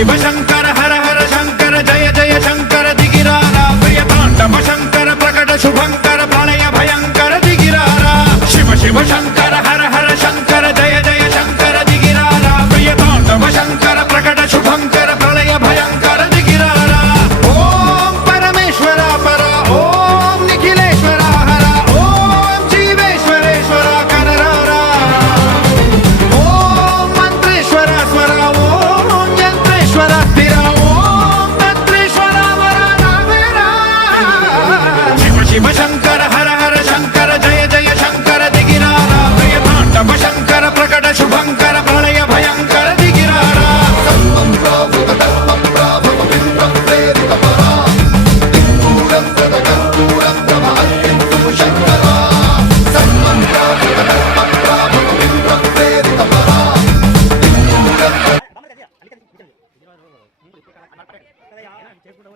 शिव शंकर हर हर शंकर जय जय शंकर दिगिरारा प्रिय तांडव शंकर प्रकट शुभंकर प्रलय भयंकर दिगिरारा शिव शिव शंकर हर हर शंकर जय जय शंकर दिगिरारा प्रिय तांडव शंकर प्रकट शुभंकर प्रलय भयंकर दिगिरारा ओम परमेश्वरा परा ओम निखिलेश्वरा हरा ओम जीवेश्वरेश्वरा कनरारा ओम मंत्रेश्वरा स्वरा ओम यंत्रेश्वरा स्थिरा ओम तंत्रेश्वरा वरा नावेरा शिव शिव शंकर हर हर शंकर जय जय शंकर दिगिरारा प्रिय तांडव शंकर प्रकट शुभंकर प्रलय भयंकर दिगिरारा